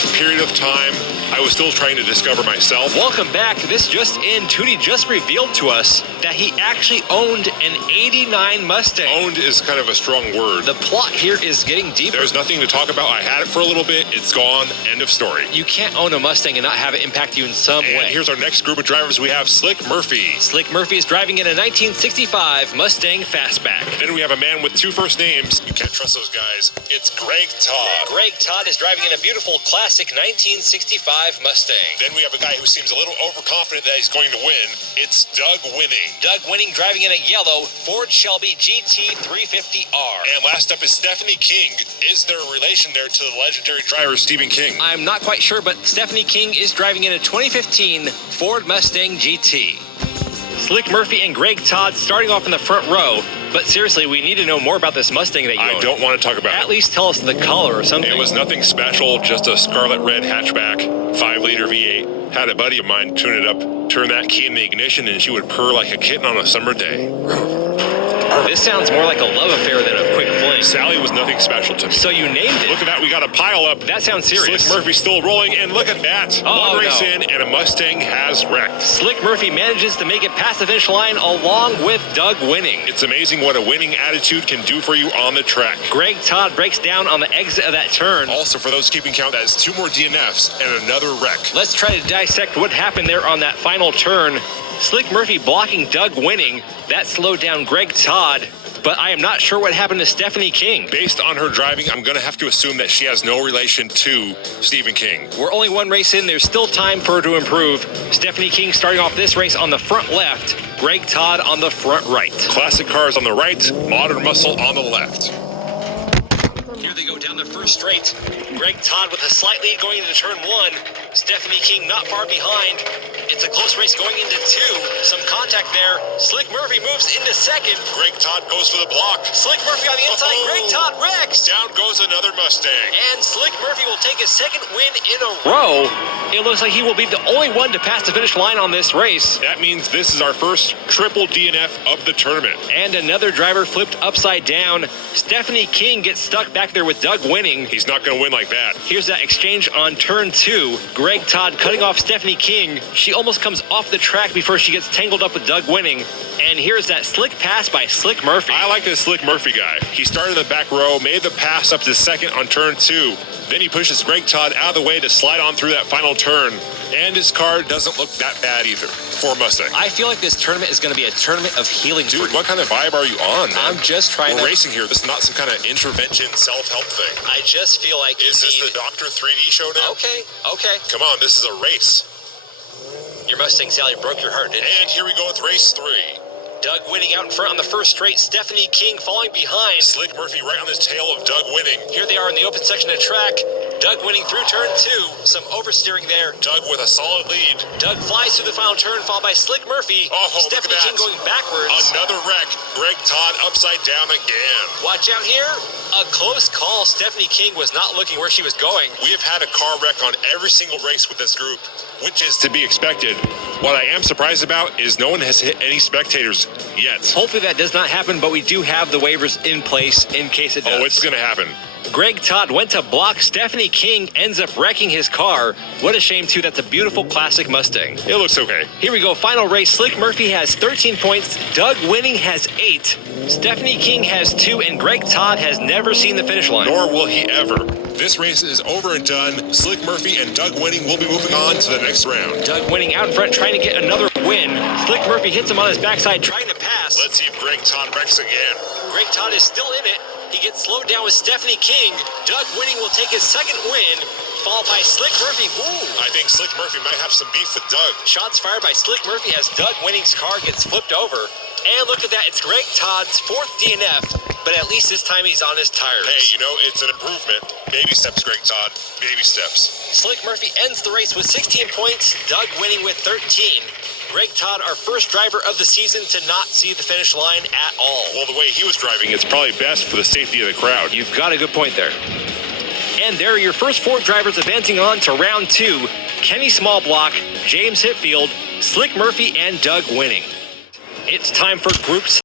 brief period of time, I was still trying to discover myself. Welcome back. This just in, Tootie just revealed to us that he actually owned an 89 Mustang. Owned is kind of a strong word. The plot here is getting deeper. There's nothing to talk about. I had it for a little bit. It's gone. End of story. You can't own a Mustang and not have it impact you in some And way. here's our next group of drivers. We have Slick Murphy. Slick Murphy is driving in a 1965 Mustang Fastback. Then we have a man with two first names. You can't trust those guys. It's Greg Todd. Greg Todd is driving in a beautiful classic 1965 Mustang. Then we have a guy who seems a little overconfident that he's going to win. It's Doug Winning. Doug Winning driving in a yellow Ford Shelby GT 350R. And last up is Stephanie King. Is there a relation there to the legendary driver Stephen King? I'm not quite sure, but Stephanie King is driving in a 2015 Ford Mustang GT. Slick Murphy and Greg Todd starting off in the front row. But seriously, we need to know more about this Mustang that you own. I don't want to talk about it. At least tell us the color or something. It was nothing special, just a scarlet red hatchback, 5-liter V8. Had a buddy of mine tune it up, turn that key in the ignition, and she would purr like a kitten on a summer day. This sounds more like a love affair than a quick fling. Sally was nothing special to me. So you named it. Look at that, we got a pile up. That sounds serious. Slick Murphy still rolling, and look at that. Oh, One race no. in, and a Mustang has wrecked. Slick Murphy manages to make it past the finish line along with Doug Winning. It's amazing what a winning attitude can do for you on the track. Greg Todd breaks down on the exit of that turn. Also, for those keeping count, that is 2 more DNFs and another wreck. Let's try to dissect what happened there on that final turn. Slick Murphy blocking Doug Winning. That slowed down Greg Todd. But I am not sure what happened to Stephanie King. Based on her driving, I'm going to have to assume that she has no relation to Stephen King. We're only one race in. There's still time for her to improve. Stephanie King starting off this race on the front left. Greg Todd on the front right. Classic cars on the right, modern muscle on the left. Here they go down the first straight. Greg Todd with a slight lead going into turn 1. Stephanie King not far behind. It's a close race going into 2. Some contact there. Slick Murphy moves into second. Greg Todd goes for the block. Slick Murphy on the inside. Greg Todd wrecks. Down goes another Mustang. And Slick Murphy will take his second win in a row. It looks like he will be the only one to pass the finish line on this race. That means this is our first triple DNF of the tournament. And another driver flipped upside down. Stephanie King gets stuck back there with Doug Winning. He's not going to win like that. Here's that exchange on turn 2. Greg Todd cutting off Stephanie King. She almost comes off the track before she gets tangled up with Doug Winning. And here's that slick pass by Slick Murphy. I like this Slick Murphy guy. He started in the back row, made the pass up to second on turn 2. Then he pushes Greg Todd out of the way to slide on through that final turn. And his car doesn't look that bad either for Mustang. I feel like this tournament is going to be a tournament of healing. Dude, what kind of vibe are you on, man? I'm just trying We're racing here. This is not some kind of intervention self-help thing. I just feel like Is this the Dr. 3D show now? Okay. Come on, this is a race. Your Mustang Sally broke your heart, didn't it? And here we go with race 3. Doug Winning out in front on the first straight. Stephanie King falling behind. Slick Murphy right on the tail of Doug Winning. Here they are in the open section of track. Doug Winning through turn 2. Some oversteering there. Doug with a solid lead. Doug flies through the final turn, followed by Slick Murphy. Oh, Stephanie look at King that. going backwards. Another wreck. Greg Todd upside down again. Watch out here. A close call. Stephanie King was not looking where she was going. We have had a car wreck on every single race with this group, which is to be expected. What I am surprised about is no one has hit any spectators yet. Hopefully that does not happen, but we do have the waivers in place in case it does. Oh, it's going to happen. Greg Todd went to block. Stephanie King ends up wrecking his car. What a shame, too. That's a beautiful classic Mustang. It looks okay. Here we go. Final race. Slick Murphy has 13 points. Doug Winning has 8. Stephanie King has 2. And Greg Todd has never seen the finish line. Nor will he ever. This race is over and done. Slick Murphy and Doug Winning will be moving on to the next round. Doug Winning out in front trying to get another win. Slick Murphy hits him on his backside trying to pass. Let's see if Greg Todd wrecks again. Greg Todd is still in it. He gets slowed down with Stephanie King. Doug Winning will take his second win, followed by Slick Murphy. Ooh. I think Slick Murphy might have some beef with Doug. Shots fired by Slick Murphy as Doug Winning's car gets flipped over. And look at that, it's Greg Todd's 4th DNF, but at least this time he's on his tires. Hey, you know, it's an improvement. Baby steps, Greg Todd. Baby steps. Slick Murphy ends the race with 16 points, Doug Winning with 13. Greg Todd, our first driver of the season to not see the finish line at all. Well, the way he was driving, it's probably best for the safety of the crowd. You've got a good point there. And there are your first 4 drivers advancing on to round 2. Kenny Smallblock, James Hitfield, Slick Murphy, and Doug Winning. It's time for groups.